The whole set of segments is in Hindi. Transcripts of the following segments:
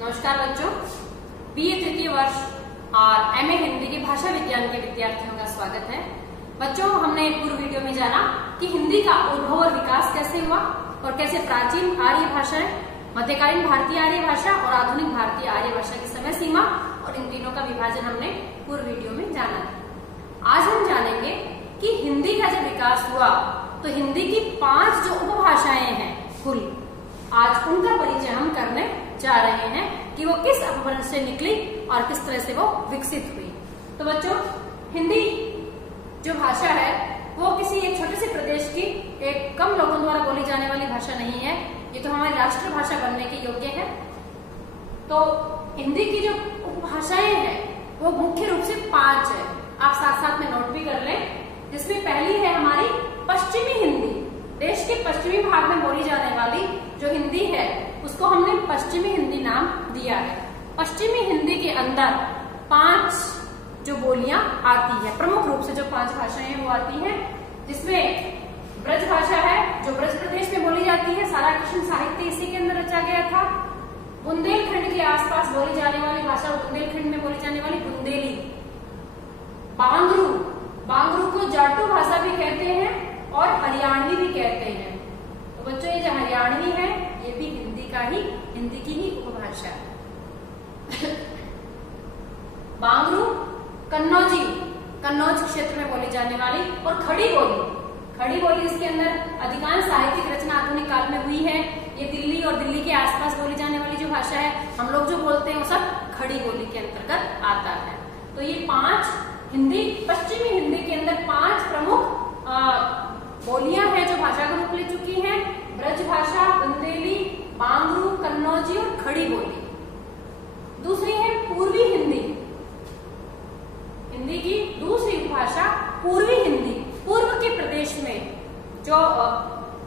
नमस्कार बच्चों, बीए तृतीय वर्ष और एमए हिंदी की भाषा विज्ञान के विद्यार्थियों का स्वागत है। बच्चों, हमने पूर्व वीडियो में जाना कि हिंदी का उद्भव और विकास कैसे हुआ और कैसे प्राचीन आर्य भाषाएं, मध्यकालीन भारतीय आर्य भाषा और आधुनिक भारतीय आर्य भाषा की समय सीमा और इन तीनों का विभाजन हमने पूर्व वीडियो में जाना था। आज हम जानेंगे कि हिंदी का जब विकास हुआ तो हिंदी की 5 जो उपभाषाएं हैं कुल, आज उनका परिचय हम करने जा रहे हैं कि वो किस अपभ्रंश से निकली और किस तरह से वो विकसित हुई। तो बच्चों, हिंदी जो भाषा है वो किसी एक छोटे से प्रदेश की एक कम लोगों द्वारा बोली जाने वाली भाषा नहीं है, ये तो हमारी राष्ट्रभाषा बनने के योग्य है। तो हिंदी की जो उपभाषाएं हैं वो मुख्य रूप से 5 है, आप साथ साथ में नोट भी कर लें। जिसमें पहली है हमारी पश्चिमी हिंदी, देश के पश्चिमी भाग में बोली जाने वाली जो हिंदी है उसको हमने पश्चिमी हिंदी नाम दिया है। पश्चिमी हिंदी के अंदर 5 जो बोलियां आती है, प्रमुख रूप से जो 5 भाषाएं वो आती हैं, जिसमें ब्रज भाषा है जो ब्रज प्रदेश में बोली जाती है, सारा कृष्ण साहित्य इसी के अंदर रचा गया था। बुंदेलखंड के आसपास बोली जाने वाली भाषा, बुंदेलखंड में बोली जाने वाली बुंदेली। बांगरू, बांगरू को जाटू भाषा भी कहते हैं और हरियाणवी भी कहते हैं। तो बच्चों, ये जो हरियाणवी है ये भी हिंदी की ही उपभाषा है। बांगरू कन्नौजी, कन्नौज क्षेत्र में बोली जाने वाली, और खड़ी बोली, खड़ी बोली इसके अंदर अधिकांश साहित्यिक रचना आधुनिक काल में हुई है। ये दिल्ली और दिल्ली के आसपास बोली जाने वाली जो भाषा है, हम लोग जो बोलते हैं वो सब खड़ी बोली के अंतर्गत आता है। तो ये 5 हिंदी, पश्चिमी हिंदी के अंदर 5 प्रमुख बोलियां हैं जो भाषा का रूप ले चुकी हैं। ब्रज भाषा, बुंदेली, बांगरू, कन्नौजी और खड़ी बोली। दूसरी है पूर्वी हिंदी, हिंदी की दूसरी उपभाषा पूर्वी हिंदी। पूर्व के प्रदेश में जो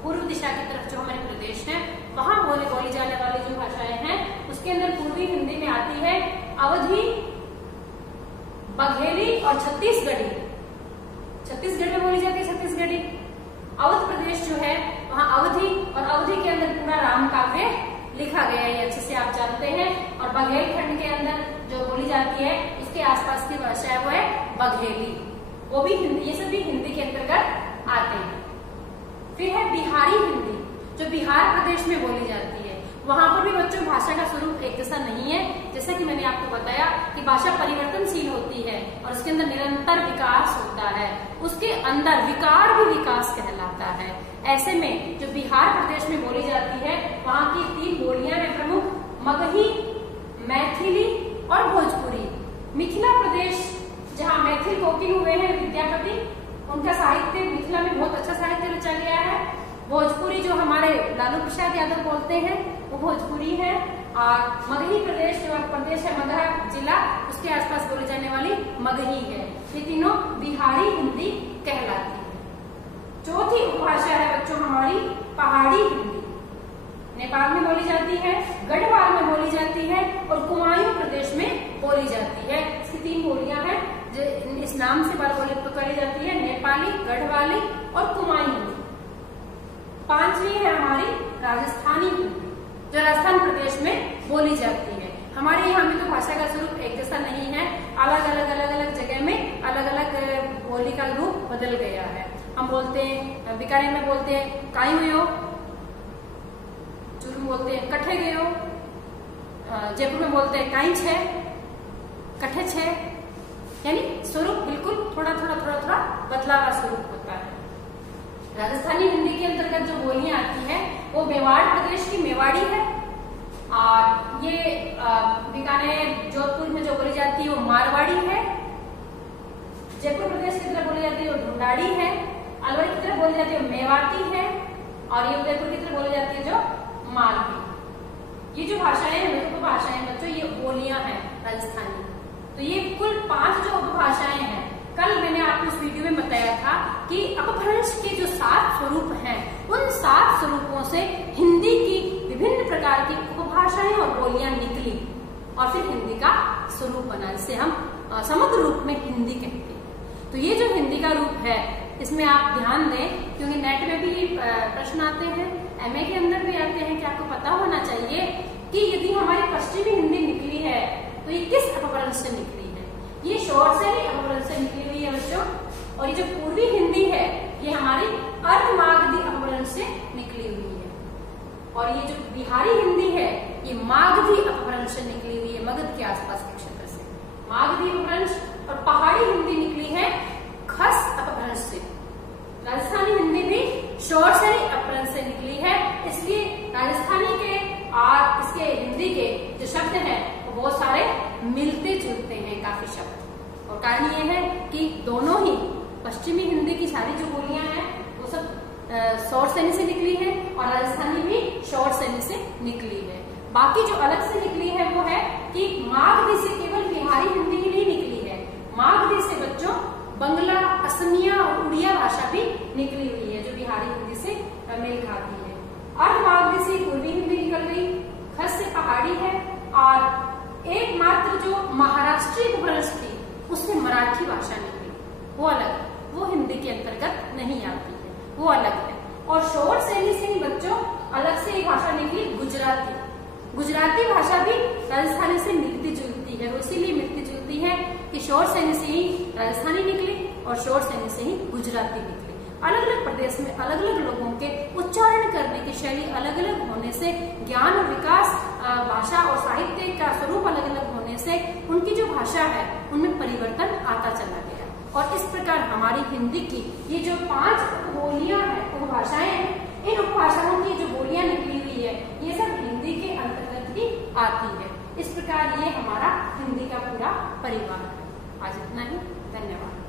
पूर्व दिशा की तरफ जो हमारे प्रदेश है वहां बोली जाने वाली जो भाषाएं हैं उसके अंदर पूर्वी हिंदी में आती है अवधी, बघेली और छत्तीसगढ़ी। छत्तीसगढ़ में बोली जाती है छत्तीसगढ़ी। अवध प्रदेश जो है वहां अवधी, और अवधी के अंदर पूरा राम काव्य लिखा गया है, अच्छे से आप जानते हैं। और बघेलखंड के अंदर जो बोली जाती है उसके आसपास की भाषा है वो है बघेली, वो भी हिंदी, ये सब भी हिंदी के अंतर्गत आते हैं। फिर है बिहारी हिंदी जो बिहार प्रदेश में बोली जाती है। वहां पर भी बच्चों भाषा का स्वरूप एक जैसा नहीं है, जैसा कि मैंने आपको बताया कि भाषा परिवर्तनशील होती है और उसके अंदर निरंतर विकास होता है, उसके अंदर विकार भी विकास कहलाता है। ऐसे में जो बिहार प्रदेश में बोली जाती है वहां की 3 बोलियां हैं प्रमुख, मगही, मैथिली और भोजपुरी। मिथिला प्रदेश जहाँ मैथिल कोकिल हुए हैं विद्यापति, उनका साहित्य मिथिला में बहुत अच्छा साहित्य रचा गया है। भोजपुरी जो हमारे लालू प्रसाद यादव बोलते हैं वो भोजपुरी है। और मगही प्रदेश जो प्रदेश है, मगहा जिला, उसके आसपास बोली जाने वाली मगही है। ये तीनों बिहारी हिंदी कहलाती है। चौथी उपभाषा है बच्चों हमारी पहाड़ी हिंदी, नेपाल में बोली जाती है, गढ़वाल में बोली जाती है और कुमायूं प्रदेश में बोली जाती है। इसकी 3 बोलियां हैं जो इस नाम से बोली जाती है, नेपाली, गढ़वाली और कुमायूं। 5वीं है हमारी राजस्थानी हिंदी जो राजस्थान प्रदेश में बोली जाती है। हमारे यहाँ में तो भाषा का स्वरूप एक जैसा नहीं है, अलग अलग जगह में अलग अलग बोली का रूप बदल गया है। हम बोलते हैं बीकानेर में बोलते हैं काई हुए हो, चूरू में बोलते हैं कट्ठे गए हो, जयपुर में बोलते हैं काई छे, कट्ठे छे, यानी स्वरूप बिल्कुल थोड़ा बदला हुआ स्वरूप होता है। राजस्थानी हिंदी के अंतर्गत जो बोलियां आती हैं वो मेवाड़ प्रदेश की मेवाड़ी है, और ये बीकानेर, जोधपुर में जो बोली जाती है वो मारवाड़ी है। जयपुर प्रदेश की तरफ बोली जाती है वो ढूंढाड़ी है। अलवर की तरफ बोली जाती है मेवाती है, और ये उदयपुर की तरफ बोली जाती है जो मालवी। ये जो भाषाएं हैं उपभाषाएं बच्चों, ये बोलियां हैं राजस्थानी। तो ये कुल 5 जो उपभाषाएं हैं, कल मैंने आपको इस वीडियो में बताया था कि अपभ्रंश के जो 7 स्वरूप हैं उन 7 स्वरूपों से हिंदी की विभिन्न प्रकार की उपभाषाएं और बोलियां निकली और फिर हिंदी का स्वरूप बना, जिसे हम समग्र रूप में हिंदी कहते हैं। तो ये जो हिंदी का रूप है इसमें आप ध्यान दें, क्योंकि नेट में भी प्रश्न आते हैं, एमए के अंदर भी आते हैं कि आपको पता होना चाहिए कि यदि हमारी पश्चिमी हिंदी अपभ्रंश से निकली है। ये शॉर्ट सैनिक अपभ्रंश से निकली हुई है बच्चों। और ये जो पूर्वी हिंदी है ये हमारी अर्धमागधी अपभ्रंश से निकली हुई है। और ये जो बिहारी हिंदी है ये मागधी अपभ्रंश से निकली हुई है, मगध के आसपास के क्षेत्र से मागधी अपभ्रंश। और पहाड़ी हिंदी निकली है खस अपभ्रंश से। राजस्थानी हिंदी भी शॉर्ट सैनिक अपभ्रंश से निकली है, इसलिए राजस्थानी के और इसके हिंदी के जो शब्द हैं वो बहुत सारे मिलते जुलते हैं, काफी शब्द। और कारण ये है कि दोनों ही पश्चिमी हिंदी की सारी जो बोलियां हैं वो सब शॉर्ट सैनिक से निकली है और राजस्थानी भी शॉर्ट सैनिक से निकली है। बाकी जो अलग से निकली है वो है कि मागधी से केवल बिहारी हिंदी ही नहीं निकली है, मागधी से बच्चों बंगला, असमिया और उड़िया भाषा भी निकली हुई है जो बिहारी हिंदी से मेल खाती है। अर्धमागधी से पूर्वी हिंदी निकल गई, खस से पहाड़ी है और एकमात्र जो महाराष्ट्रीय अपभ्रंश थी उससे मराठी भाषा निकली, वो अलग, वो हिंदी के अंतर्गत नहीं आती है, वो अलग है। और शॉर्ट सैनिक से ही बच्चों अलग से एक भाषा निकली गुजराती। गुजराती भाषा भी राजस्थानी से मिलती जुलती है, इसीलिए मिलती जुलती है कि शॉर्ट सैनिक से ही राजस्थानी निकली और शॉर्ट सैनिक से ही गुजराती निकली। अलग अलग प्रदेश में अलग अलग लोगों के उच्चारण करने की शैली अलग अलग होने से, ज्ञान और विकास, भाषा और साहित्य का स्वरूप अलग अलग होने से उनकी जो भाषा है उनमें परिवर्तन आता चला गया। और इस प्रकार हमारी हिंदी की ये जो 5 बोलियां हैं, उपभाषाएं हैं, इन उपभाषाओं की जो बोलियां निकली हुई है ये सब हिंदी के अंतर्गत ही आती है। इस प्रकार ये हमारा हिंदी का पूरा परिवार है। आज इतना ही, धन्यवाद।